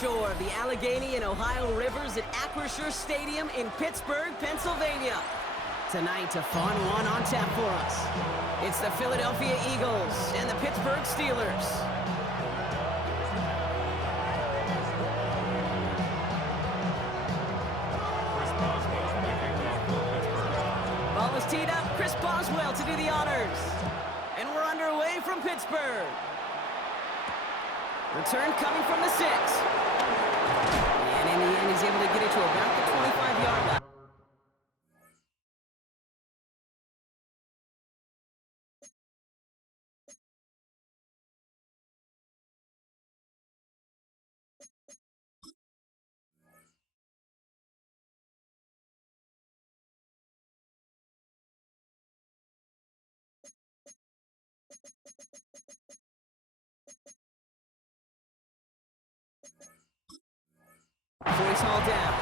shore of the Allegheny and Ohio Rivers at Acrisure Stadium in Pittsburgh, Pennsylvania. Tonight, a fun one on tap for us. It's the Philadelphia Eagles and the Pittsburgh Steelers. Ball is teed up. Chris Boswell to do the honors. And we're underway from Pittsburgh. Return coming from the 6. And in the end, he's able to get it to about the 25-yard line. Voice all down.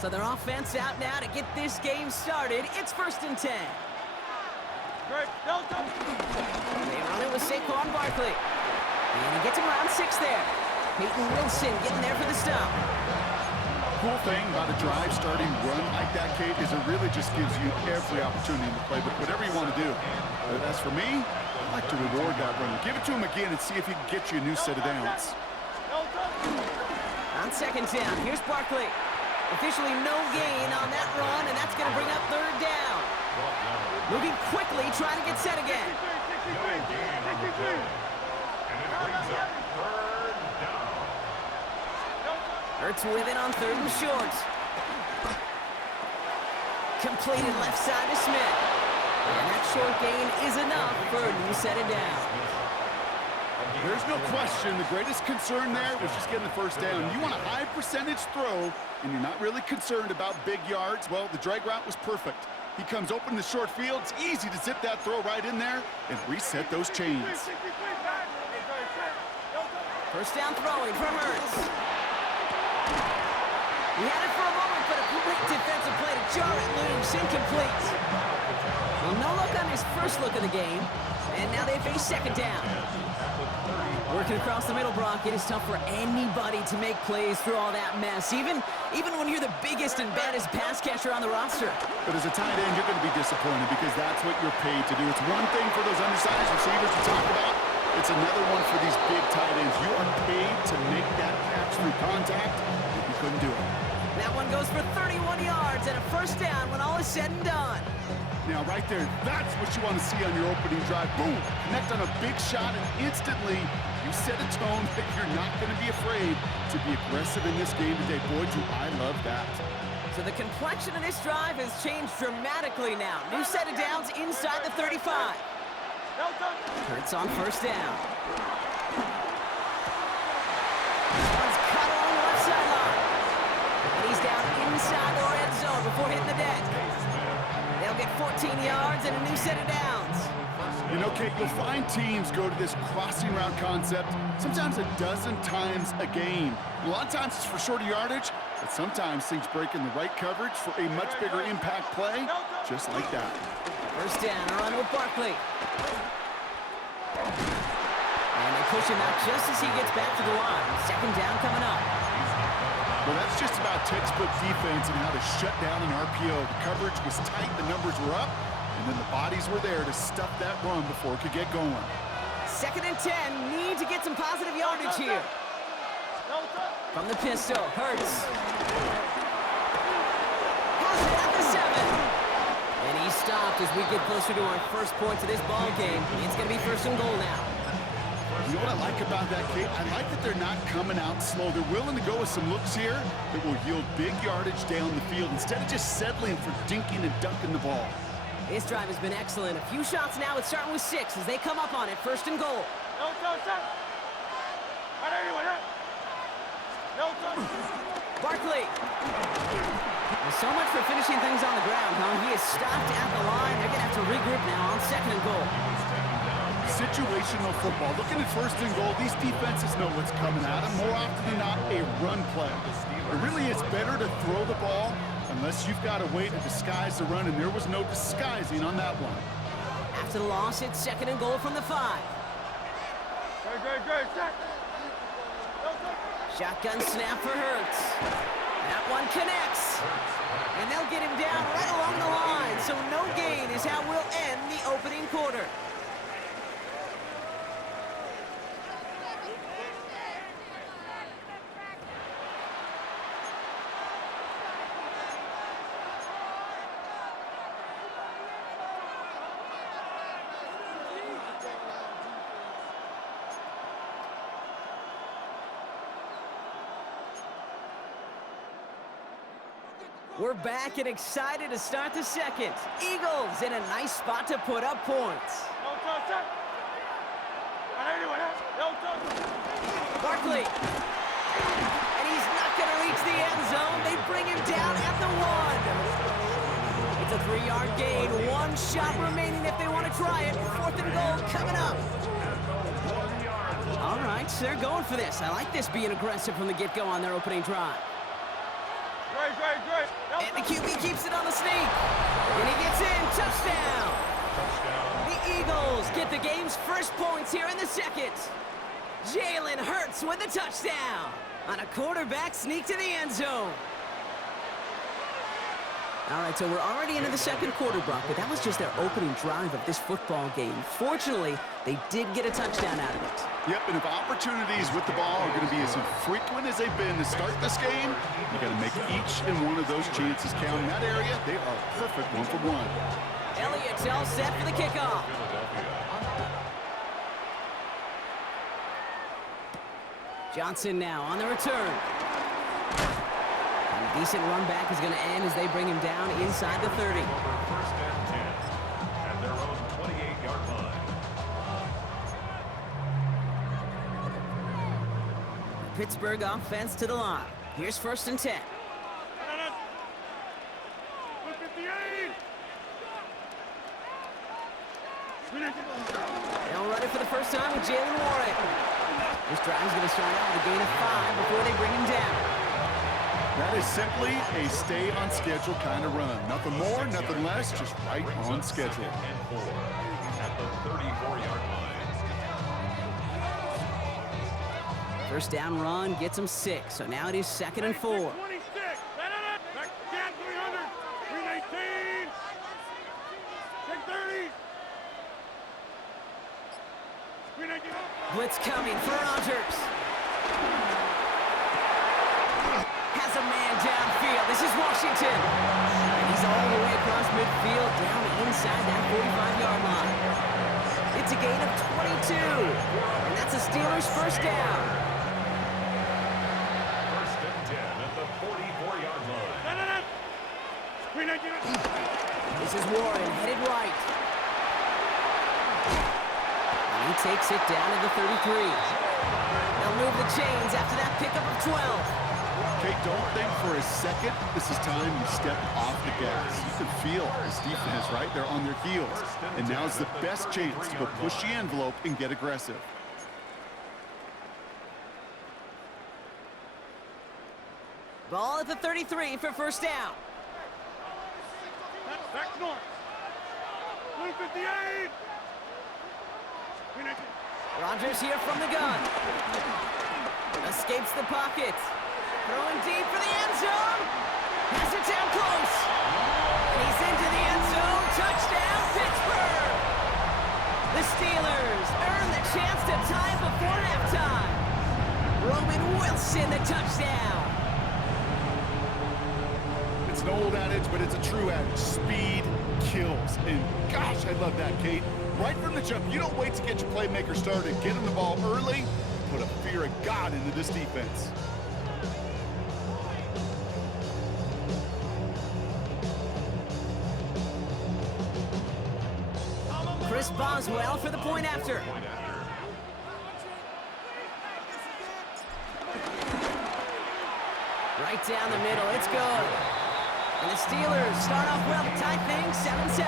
So their offense out now to get this game started. It's 1st and 10. They run it with Saquon Barkley. And he gets him around 6 there. Peyton Wilson getting there for the stop. Cool thing about a drive starting run like that, Kate, is it really just gives you every opportunity to play, but whatever you want to do. But as for me, I like to reward that run. Give it to him again and see if he can get you a new set of downs. On 2nd down, here's Barkley. Officially no gain on that run, and that's going to bring up 3rd down. Moving quickly, trying to get set again. Hurts with it on 3rd and short. Completed left side to Smith. And that short gain is enough for a new set of downs. There's no question the greatest concern there was just getting the 1st down. You want a high percentage throw, and you're not really concerned about big yards. Well, the drag route was perfect. He comes open in the short field. It's easy to zip that throw right in there and reset those chains. 1st down throwing from Hurts. He had it for a moment, but a great defensive play to jar it loose. Incomplete. Well, no look on his first look of the game, and now they face 2nd down. Working across the middle, Brock, it is tough for anybody to make plays through all that mess, even when you're the biggest and baddest pass catcher on the roster. But as a tight end, you're going to be disappointed because that's what you're paid to do. It's one thing for those undersized receivers to talk about. It's another one for these big tight ends. You are paid to make that catch through contact, and you couldn't do it. That one goes for 31 yards and a 1st down when all is said and done. Now, right there, that's what you want to see on your opening drive. Boom! Connect on a big shot, and instantly you set a tone that you're not going to be afraid to be aggressive in this game today. Boy, do I love that. So the complexion of this drive has changed dramatically now. New set of downs inside the 35. Hurts on 1st down. One's cut along the left sideline. And he's down inside the red zone before hitting the deck. They'll get 14 yards and a new set of downs. You know, Kate, you'll find teams go to this crossing route concept sometimes a dozen times a game. A lot of times it's for shorter yardage, but sometimes things break in the right coverage for a much bigger impact play, just like that. 1st down, a run with Barkley. And they push him out just as he gets back to the line. 2nd down coming up. Well, that's just about textbook defense and how to shut down an RPO. The coverage was tight, the numbers were up, and then the bodies were there to stuff that run before it could get going. 2nd and 10, need to get some positive yardage here. From the pistol, Hurts. Has it at the 7. And he stopped as we get closer to our first points of this ball game. It's going to be 1st and goal now. You know what I like about that, Kate? I like that they're not coming out slow. They're willing to go with some looks here that will yield big yardage down the field instead of just settling for dinking and dunking the ball. This drive has been excellent. A few shots now. It's starting with 6 as they come up on it. 1st and goal. Barkley. Well, so much for finishing things on the ground, huh? He is stopped at the line. They're going to have to regroup now on 2nd and goal. Situational football. Looking at 1st and goal, these defenses know what's coming at them. More often than not, a run play. It really is better to throw the ball unless you've got a way to disguise the run, and there was no disguising on that one. After the loss, it's 2nd and goal from the 5. Shotgun snap for Hurts. That one connects. And they'll get him down right along the line. So no gain is how we'll end the opening quarter. We're back and excited to start the second. Eagles in a nice spot to put up points. Barkley. And he's not going to reach the end zone. They bring him down at the 1. It's a 3-yard gain. 1 shot remaining if they want to try it. 4th and goal coming up. All right, so they're going for this. I like this being aggressive from the get-go on their opening drive. And the QB keeps it on the sneak. And he gets in. Touchdown. The Eagles get the game's first points here in the second. Jalen Hurts with a touchdown on a quarterback sneak to the end zone. All right, so we're already into the second quarter, Brock, but that was just their opening drive of this football game. Fortunately, they did get a touchdown out of it. Yep, and if opportunities with the ball are going to be as infrequent as they've been to start this game, you got to make each and one of those chances count. In that area, they are perfect 1-for-1. Elliott's all set for the kickoff. Johnson now on the return. And a decent run back is going to end as they bring him down inside the 30. First and 10 at their own 28-yard line. Pittsburgh offense to the line. Here's 1st and 10. They'll run it for the first time with Jalen Warren. This drive's going to start out with a gain of 5 before they bring him down. That is simply a stay-on-schedule kind of run. Nothing more, nothing less, just right on schedule. And 4 at the 34-yard line. First down run gets him 6, so now it is 2nd and 4. 26. Back again, 300. 319. 630. 319. Blitz coming for Rodgers. Has a man downfield. This is Washington. And he's all the way across midfield down inside that 45-yard line. It's a gain of 22. And that's a Steelers first down. First and 10 at the 44-yard line. 319. This is Warren headed right. And he takes it down to the 33. They'll move the chains after that pickup of 12. Okay, don't think for a second this is time you step off the gas. You can feel this defense, right? They're on their heels. And now's the best chance to go push the envelope and get aggressive. Ball at the 33 for first down. Back north. 258. 319. Rodgers here from the gun. Escapes the pocket. Throwing deep for the end zone. Has it down close. And he's into the end zone. Touchdown, Pittsburgh. The Steelers earn the chance to tie before halftime. Roman Wilson, the touchdown. It's an old adage, but it's a true adage. Speed kills. And gosh, I love that, Kate. Right from the jump, you don't wait to get your playmaker started. Get him the ball early. Put a fear of God into this defense. Chris Boswell for the point after. Right down the middle, it's good. And the Steelers start off well to tie things 7-7.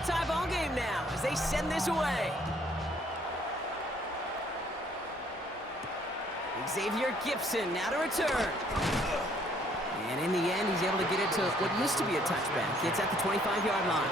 a tie ball game now as they send this away. Xavier Gipson now to return. And in the end, he's able to get it to what used to be a touchback. It's at the 25-yard line.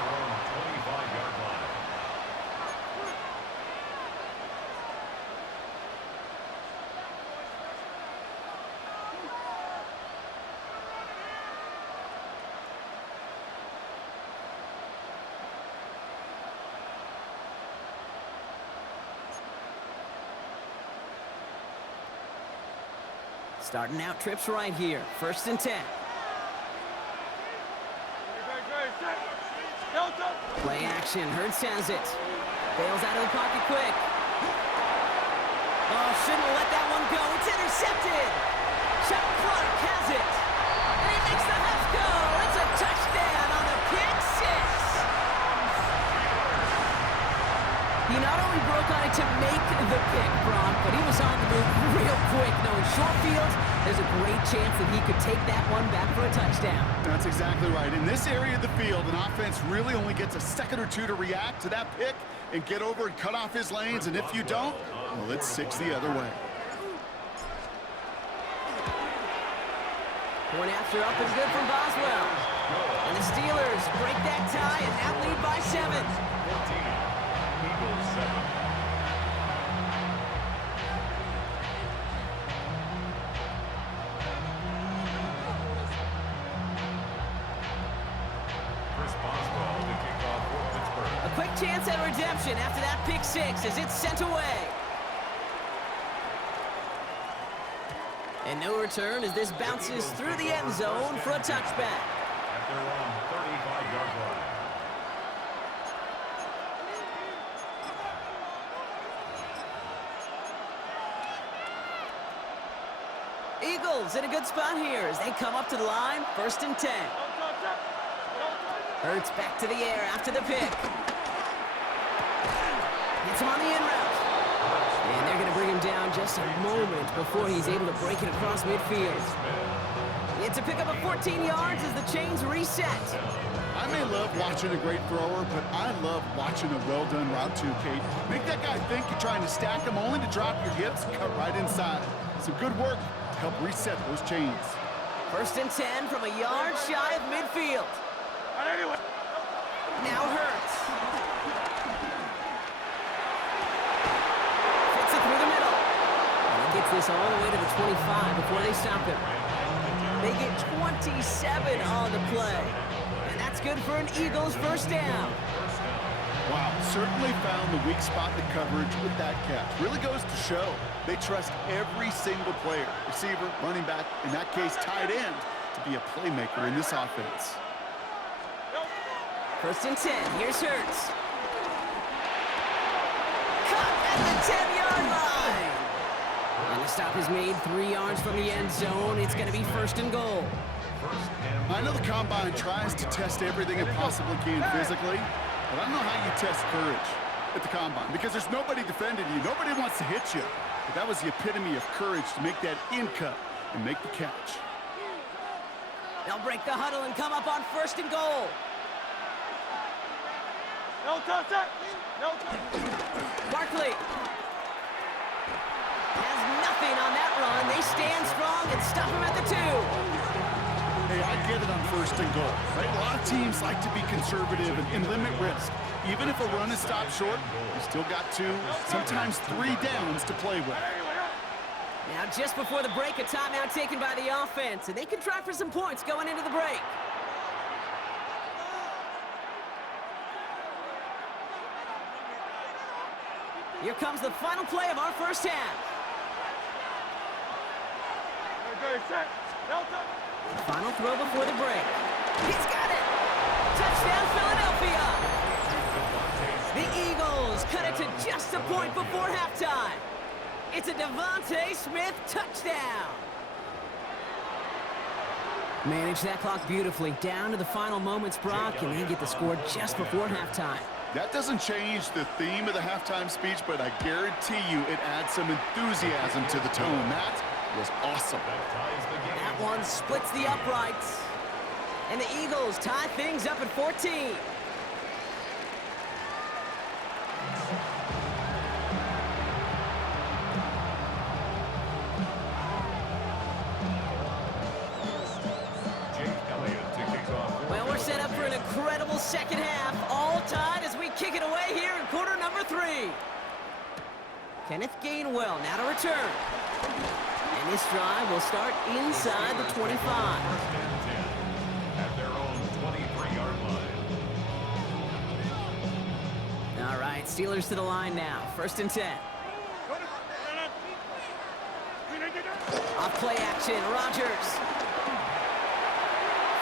Starting out trips right here. 1st and 10. Play action. Hurts has it. Bails out of the pocket quick. Oh, shouldn't have let that one go. It's intercepted. Chuck Clark has it. And he makes the Huffs go. It's a touchdown on the pick six. He not only broke on it to make the pick, Brock, but he was on the move real quick. Knowing short fields, there's a great chance that he could take that one back for a touchdown. That's exactly right. In this area of the field, an offense really only gets a second or two to react to that pick and get over and cut off his lanes. And if you don't, well, it's 6 the other way. Point after up and good from Boswell. And the Steelers break that tie and now lead by 7. 14. Eagles 7. Chris Boswell to kick off for Pittsburgh. A quick chance at redemption after that pick six as it's sent away. And no return as this bounces through the end zone for a touchback. At their own 35-yard line. Eagles in a good spot here as they come up to the line. 1st and 10. Hurts back to the air after the pick. Gets him on the in route. And they're going to bring him down just a moment before he's able to break it across midfield. It's a pickup of 14 yards as the chains reset. I may love watching a great thrower, but I love watching a well-done route too, Kate. Make that guy think you're trying to stack him only to drop your hips and cut right inside. Some good work to help reset those chains. 1st and 10 from a yard shy of midfield. Now Hurts. Fits it through the middle. And he gets this all the way to the 25 before they stop him. They get 27 on the play. And that's good for an Eagles 1st down. Wow, certainly found the weak spot in the coverage with that catch. Really goes to show they trust every single player, receiver, running back, in that case tight end, to be a playmaker in this offense. 1st and 10. Here's Hurts. Caught at the 10-yard line. And the stop is made 3 yards from the end zone. It's going to be 1st and goal. I know the Combine tries to test everything it possibly can physically, but I don't know how you test courage at the Combine because there's nobody defending you. Nobody wants to hit you. But that was the epitome of courage to make that in cut and make the catch. They'll break the huddle and come up on 1st and goal. No touch. No touch. Barkley has nothing on that run. They stand strong and stop him at the 2. Hey, I get it on 1st and goal, right? A lot of teams like to be conservative and limit risk. Even if a run is stopped short, you still got 2, sometimes 3 downs to play with. Now, just before the break, a timeout taken by the offense, and they can try for some points going into the break. Here comes the final play of our 1st half. Final throw before the break. He's got it! Touchdown, Philadelphia! The Eagles cut it to just a point before halftime. It's a Devontae Smith touchdown. Manage that clock beautifully. Down to the final moments, Brock, and they get the score just before halftime. That doesn't change the theme of the halftime speech, but I guarantee you it adds some enthusiasm to the tone. That was awesome. That one splits the uprights. And the Eagles tie things up at 14. second half, all tied as we kick it away here in quarter number 3. Kenneth Gainwell now to return. And this drive will start inside the 25. At their own 23-yard line. All right, Steelers to the line now. 1st and 10. Off play action, Rodgers.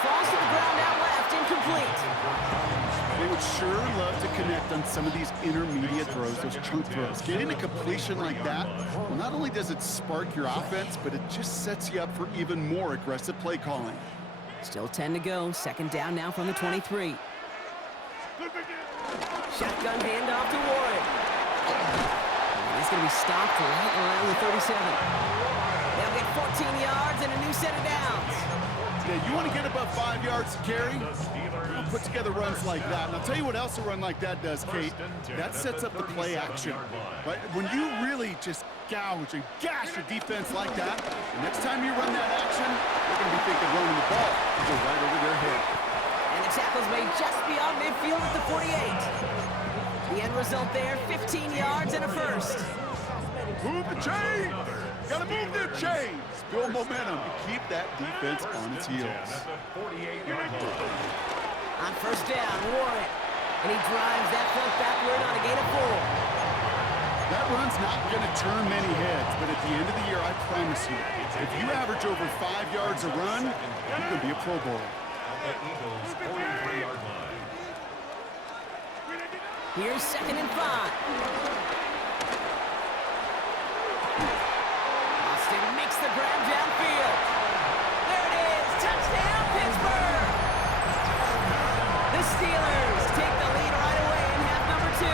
Falls to the ground out left, incomplete. They would sure love to connect on some of these intermediate throws, those chunk throws. Getting a completion like that, well, not only does it spark your offense, but it just sets you up for even more aggressive play calling. Still 10 to go. 2nd down now from the 23. Shotgun handoff to Warren. And he's going to be stopped right around the 37. They'll get 14 yards and a new set of downs. Yeah, you want to get above 5 yards to carry? Put together runs like that. And I'll tell you what else a run like that does, Kate. That sets up the play action. Right? When you really just gouge and gash your defense like that, the next time you run that action, you're going to be thinking running the ball. Go right over their head. And the tackle's made just beyond midfield at the 48. The end result there, 15 yards and a first. Move the chains! Gotta move their chains! Build momentum and keep that defense on its heels. On 1st down, Warren. And he drives that front backward on a gain of 4. That run's not going to turn many heads, but at the end of the year, I promise you, if you average over 5 yards a run, you're going to be a Pro Bowler. Eagles 43-yard line. Here's 2nd and 5. Austin makes the grab downfield. There it is, touchdown Pittsburgh! The Steelers take the lead right away in half number 2.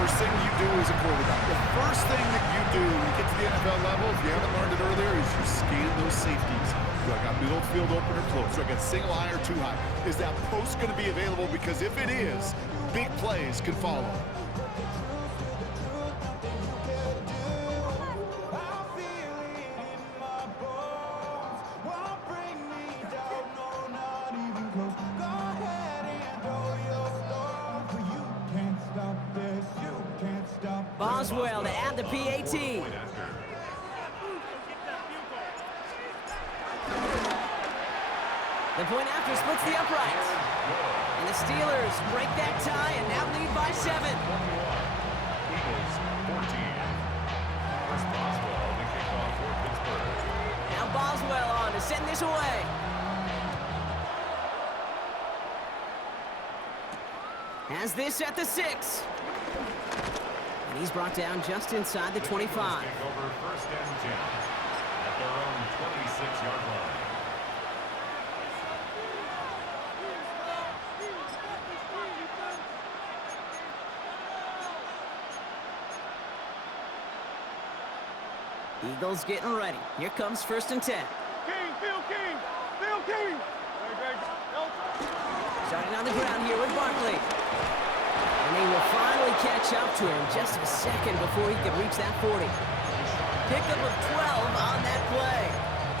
First thing you do as a quarterback, the first thing that you do when you get to the NFL level, if you haven't learned it earlier, is you scan those safeties. Do I got middle field open or close? Do I got single high or too high? Is that post going to be available? Because if it is, big plays can follow. Boswell to add the PAT. The point after splits the uprights. And the Steelers break that tie and now lead by 7. Eagles 14. Here's Boswell, the kickoff for Pittsburgh. Now Boswell on to send this away. Has this at the 6. And he's brought down just inside the 25. Over 1st and 10 at their own 26-yard line. Eagles getting ready. Here comes 1st and 10. King, Phil King, Phil King. Starting on the ground here with Barkley. And they will finally catch up to him just a second before he can reach that 40. Pickup of 12 on that play.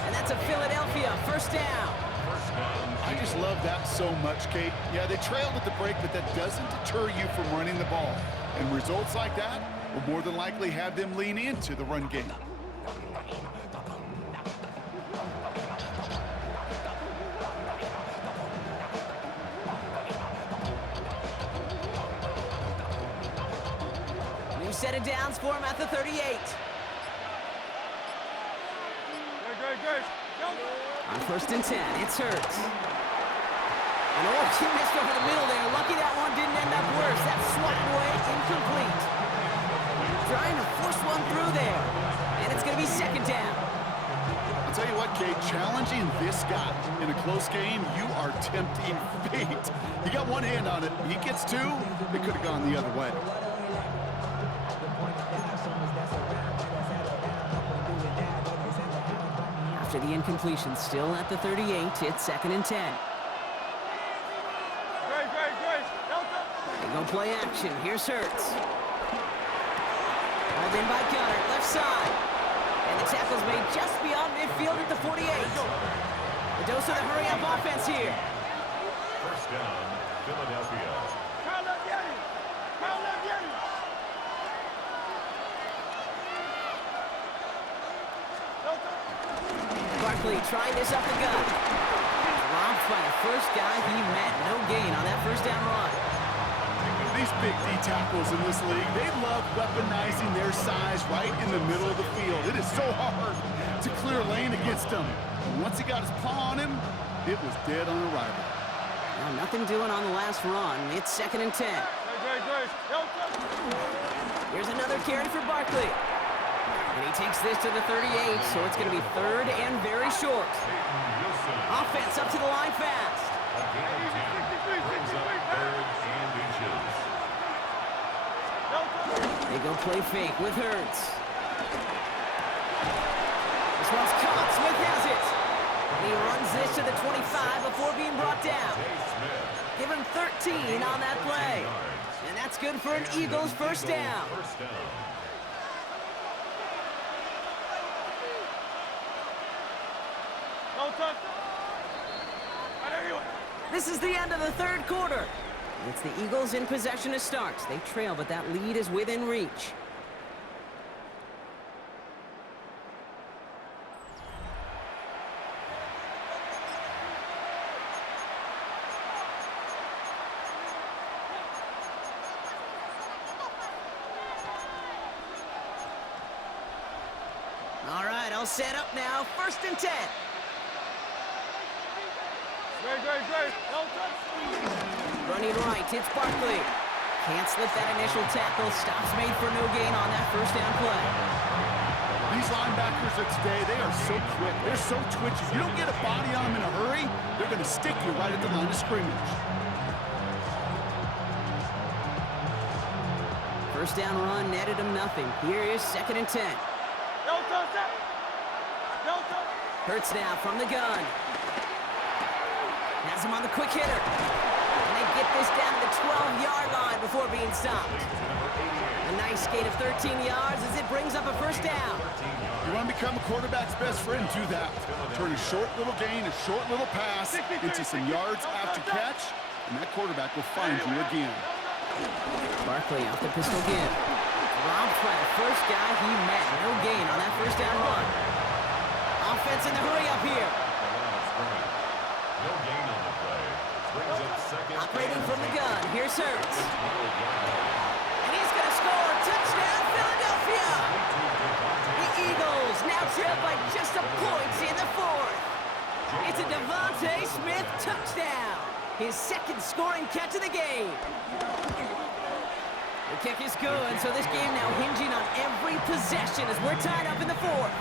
And that's a Philadelphia 1st down. I just love that so much, Kate. Yeah, they trailed at the break, but that doesn't deter you from running the ball. And results like that will more than likely have them lean into the run game. New set of downs for him at the 38. On 1st and 10, it's Hurts. And oh, he missed over the middle there. Lucky that one didn't end up worse. That swatted away, incomplete. Trying to force one through there. And it's going to be 2nd down. I'll tell you what, Kate, challenging this guy in a close game, you are tempting fate. You got one hand on it. He gets 2, it could have gone the other way. After the incompletion, still at the 38, it's 2nd and 10. They go play action. Here's Hurts. Hauled in by Gunner, left side. And the tackle's made just beyond midfield at the 48. The dose of the hurry-up offense here. down, Philadelphia. Kyle left Yeti. Kyle left Yeti. Barkley trying this up the gut. Dropped by the first guy he met. No gain on that first down run. These big D tackles in this league, they love weaponizing their size right in the middle of the field. It is so hard to clear lane against them. And once he got his paw on him, it was dead on arrival. Well, nothing doing on the last run. It's 2nd and 10. Here's another carry for Barkley. And he takes this to the 38, so it's going to be 3rd and very short. Offense up to the line fast. A gain of 10. Brings up 3rd and inches. They go play fake with Hurts. This one's caught. Smith has it. And he runs this to the 25 before being brought down. Give him 13 on that play. And that's good for an Eagles first down. This is the end of the 3rd quarter. It's the Eagles in possession to start. They trail, but that lead is within reach. All right, I'll set up now. 1st and 10. Running right, it's Barkley. Can't slip that initial tackle. Stops made for no gain on that first down play. These linebackers of today, they are so quick. They're so twitchy. You don't get a body on them in a hurry, they're going to stick you right at the line of scrimmage. First down run netted him nothing. Here is 2nd and 10. Hurts now from the gun. Has him on the quick hitter. And they get this down to the 12-yard line before being stopped. A nice gain of 13 yards as it brings up a first down. You want to become a quarterback's best friend, do that. Turn a short little gain, a short little pass into some yards after catch, and that quarterback will find you again. Barkley off the pistol give. Dropped by the first guy he met. No gain on that first down run. Offense in the hurry up here. No gain on the play. Brings up 2nd. Operating from the gun. Here's Hurts. And he's going to score. Touchdown, Philadelphia. The Eagles now trail by just a point in the 4th. It's a Devontae Smith touchdown. His 2nd scoring catch of the game. The kick is good, so this game now hinging on every possession as we're tied up in the 4th.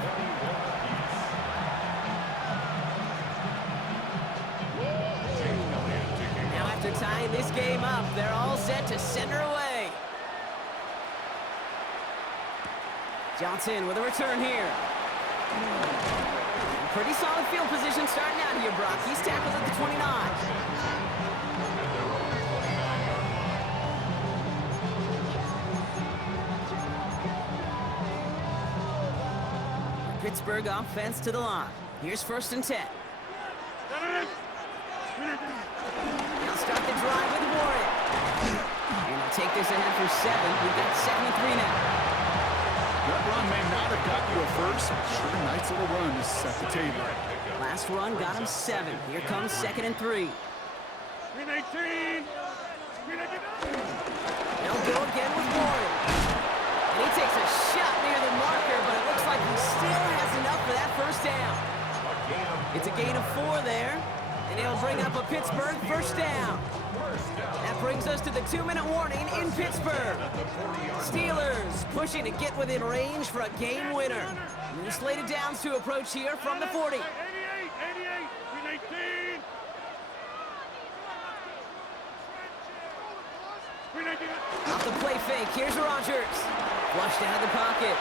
Now after tying this game up, they're all set to center away. Johnson with a return here. Pretty solid field position starting out here, Brock. He's tackled at the 29. Pittsburgh offense to the line. Here's 1st and 10. They'll start the drive with Warren. And they'll take this ahead for 7. We've got 2nd and 3 now. That run may not have got you a first. Sure, nice little run to set the table. Last run got him 7. Here comes 2nd and 3. They'll go again with Warren. And he takes a shot near the marker, but it looks like he still has enough for that first down. It's a gain of 4 there, and it'll bring up a Pittsburgh first down. That brings us to the 2-minute warning in Pittsburgh. Steelers pushing to get within range for a game winner. New slated downs to approach here from the 40. 88, 319. Off the play fake, here's Rodgers. Flushed out of the pocket.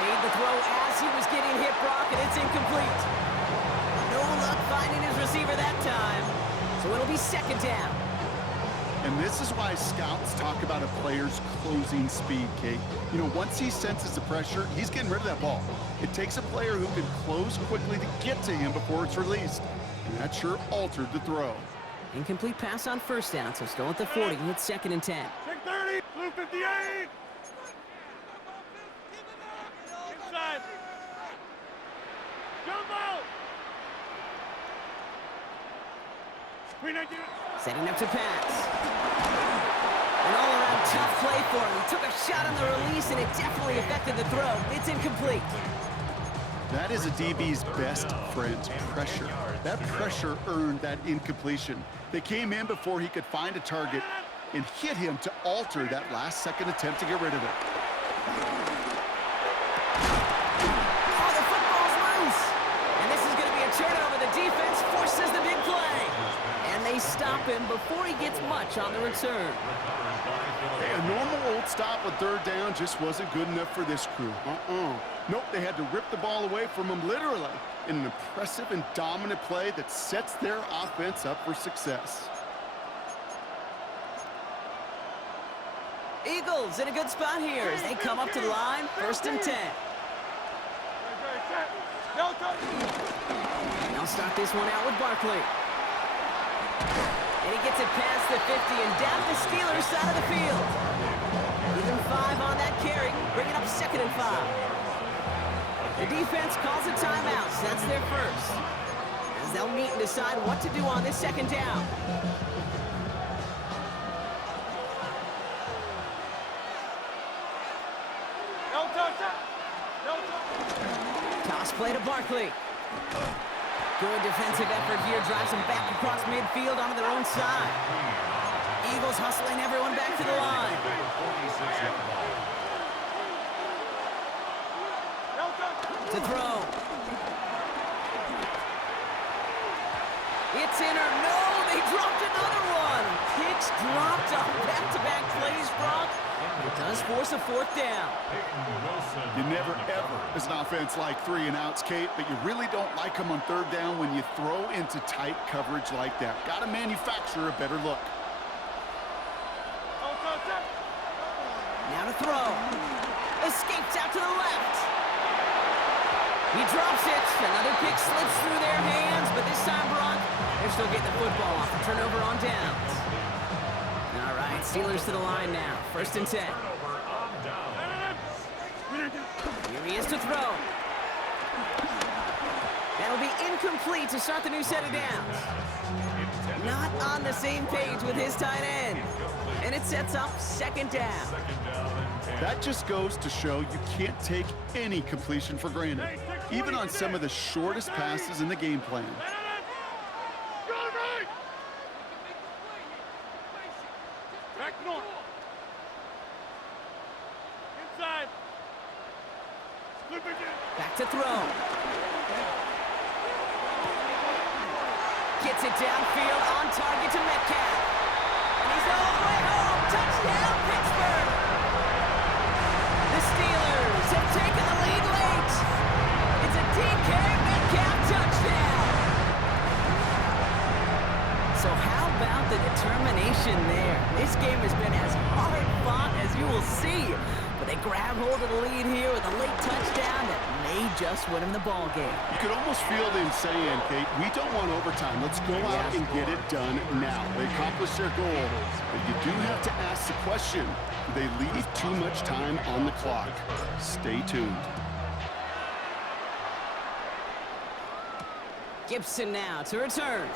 Made the throw as he was getting hit, Brock, and it's incomplete. No luck finding his receiver that time. So it'll be 2nd down. And this is why scouts talk about a player's closing speed, Kate. You know, once he senses the pressure, he's getting rid of that ball. It takes a player who can close quickly to get to him before it's released. And that sure altered the throw. Incomplete pass on first down, so still at the 40. It's 2nd and 10. 630, blue 58. Inside. Jump out. Setting up to pass. An all-around tough play for him. He took a shot on the release, and it definitely affected the throw. It's incomplete. That is a DB's best friend, pressure. That pressure earned that incompletion. They came in before he could find a target and hit him to alter that last-second attempt to get rid of it. Oh, the football's loose. And this is going to be a turnover. The defense forces the big play. And they stop him before he gets much on the return. Hey, a normal old stop with 3rd down just wasn't good enough for this crew. Nope, they had to rip the ball away from him literally in an impressive and dominant play that sets their offense up for success. Eagles in a good spot here as they come up to the line, 1st and 10. And they'll start this one out with Barkley. And he gets it past the 50 and down the Steelers' side of the field. Even 5 on that carry, bringing up 2nd and 5. The defense calls a timeout, so that's their first. As they'll meet and decide what to do on this 2nd down. Toss play to Barkley. Good defensive effort here, drives them back across midfield onto their own side. Eagles hustling everyone back to the line. To throw. It's in or no, they dropped another one. Kicks dropped on back-to-back plays, Brock. It does force a 4th down. You never, ever, as an offense, like 3-and-outs, Kate, but you really don't like them on 3rd down when you throw into tight coverage like that. Got to manufacture a better look. Now to throw. Escapes out to the left. He drops it. Another pick slips through their hands, but this time, Brock, they're still getting the football off. A turnover on downs. All right, Steelers to the line now. 1st and 10. Here he is to throw. That'll be incomplete to start the new set of downs. Not on the same page with his tight end. And it sets up 2nd down. That just goes to show you can't take any completion for granted, even on some of the shortest passes in the game plan. Back north. Inside. Back to throw. Gets it downfield on target to Metcalf. And he's all the way home. Touchdown, Pittsburgh. The Steelers have taken the lead late. It's a DK Metcalf touchdown. So how about the determination there? This game has been as hard fought as you will see. But they grab hold of the lead here with a late touchdown that may just win them the ball game. You could almost feel them saying, Kate, we don't want overtime. Let's go out and get it done now. They accomplished their goal. But you do have to ask the question, do they leave too much time on the clock? Stay tuned. Gibson now to return.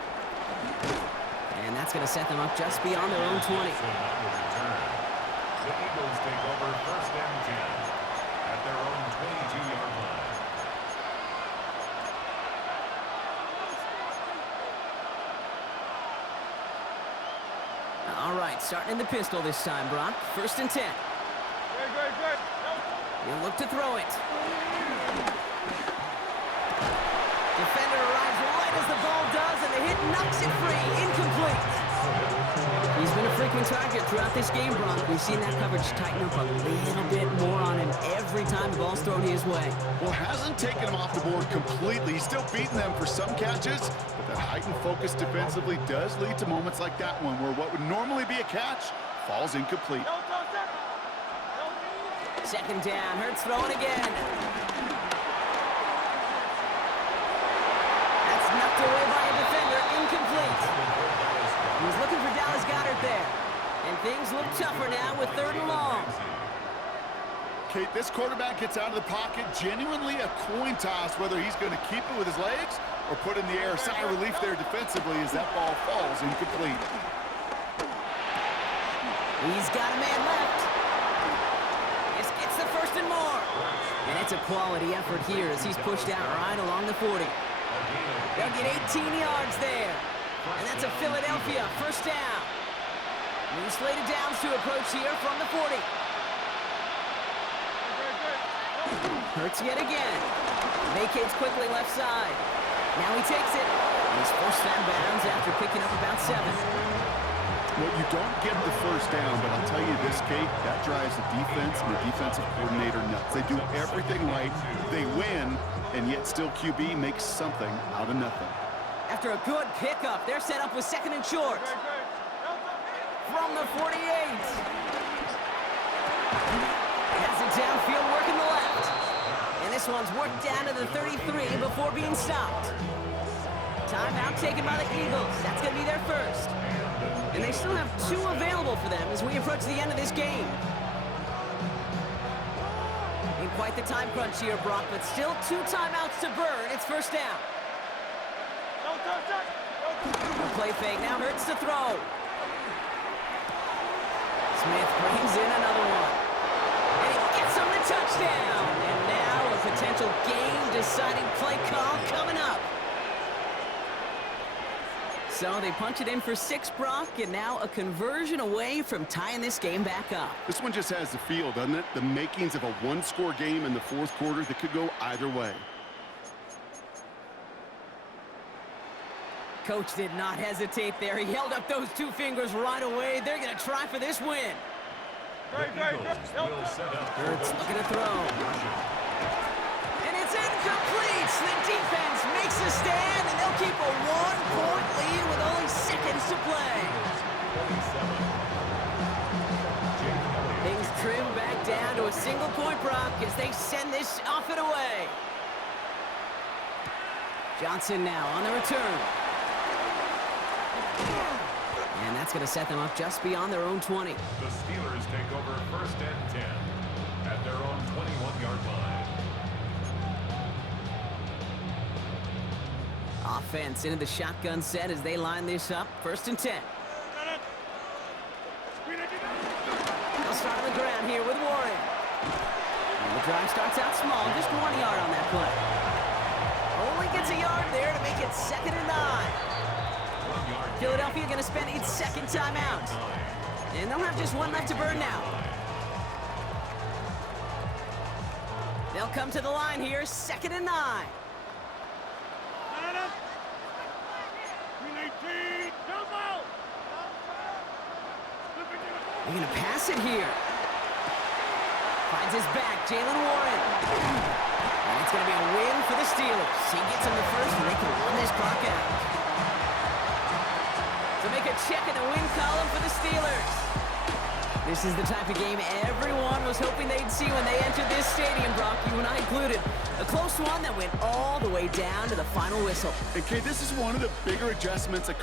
And that's going to set them up just beyond their own 20. The Eagles take over 1st and 10 at their own 22-yard line. All right, starting in the pistol this time, Brock. 1st and 10. Good. He'll look to throw it. Defender arrives right as the ball does, and the hit knocks it free. Incomplete. He's been a frequent target throughout this game, Brock. We've seen that coverage tighten up a little bit more on him every time the ball's thrown his way. Well, hasn't taken him off the board completely. He's still beating them for some catches, but that heightened focus defensively does lead to moments like that one where what would normally be a catch falls incomplete. 2nd down. Hurts throwing again. That's knocked away by a defender. Incomplete. He's looking for Dallas Goedert there. And things look tougher now with 3rd and long. Kate, this quarterback gets out of the pocket, genuinely a coin toss whether he's going to keep it with his legs or put in the air. Sigh of relief there defensively as that ball falls incomplete. He's got a man left. This gets the 1st and more. And it's a quality effort here as he's pushed out right along the 40. They'll get 18 yards there. And that's a Philadelphia 1st down. New slated downs to approach here from the 40. Hurts yet again. Vacates quickly left side. Now he takes it. And he's forced out of bounds after picking up about 7. Well, you don't get the 1st down, but I'll tell you this, Kate, that drives the defense and the defensive coordinator nuts. They do everything right. They win, and yet still QB makes something out of nothing. After a good pickup, they're set up with 2nd and short. From the 48. Has it downfield working the left. And this one's worked down to the 33 before being stopped. Timeout taken by the Eagles. That's going to be their 1st. And they still have 2 available for them as we approach the end of this game. In quite the time crunch here, Brock, but still 2 timeouts to burn. It's 1st down. The play fake now hurts to throw. Smith brings in another one. And he gets him the touchdown. And now a potential game-deciding play call coming up. So they punch it in for 6, Brock, and now a conversion away from tying this game back up. This one just has the feel, doesn't it? The makings of a 1-score game in the 4th quarter that could go either way. Coach did not hesitate there. He held up those 2 fingers right away. They're going to try for this win. Hurts looking to throw. And it's incomplete. The defense makes a stand, and they'll keep a 1-point lead with only seconds to play. Things trim back down to a single-point, Brock, as they send this off and away. Johnson now on the return. And that's going to set them up just beyond their own 20. The Steelers take over 1st and 10 at their own 21-yard line. Offense into the shotgun set as they line this up. 1st and 10. They'll start on the ground here with Warren. And the drive starts out small, just 1 yard on that play. Only gets a yard there to make it 2nd and 9. Philadelphia going to spend its 2nd timeout. And they'll have just 1 left to burn now. They'll come to the line here, 2nd and 9. They're going to pass it here. Finds his back, Jaylen Warren. And it's going to be a win for the Steelers. He gets him the 1st, and they can run this clock out. To make a check in the win column for the Steelers. This is the type of game everyone was hoping they'd see when they entered this stadium, Brock, you and I included. A close one that went all the way down to the final whistle. Okay, this is one of the bigger adjustments a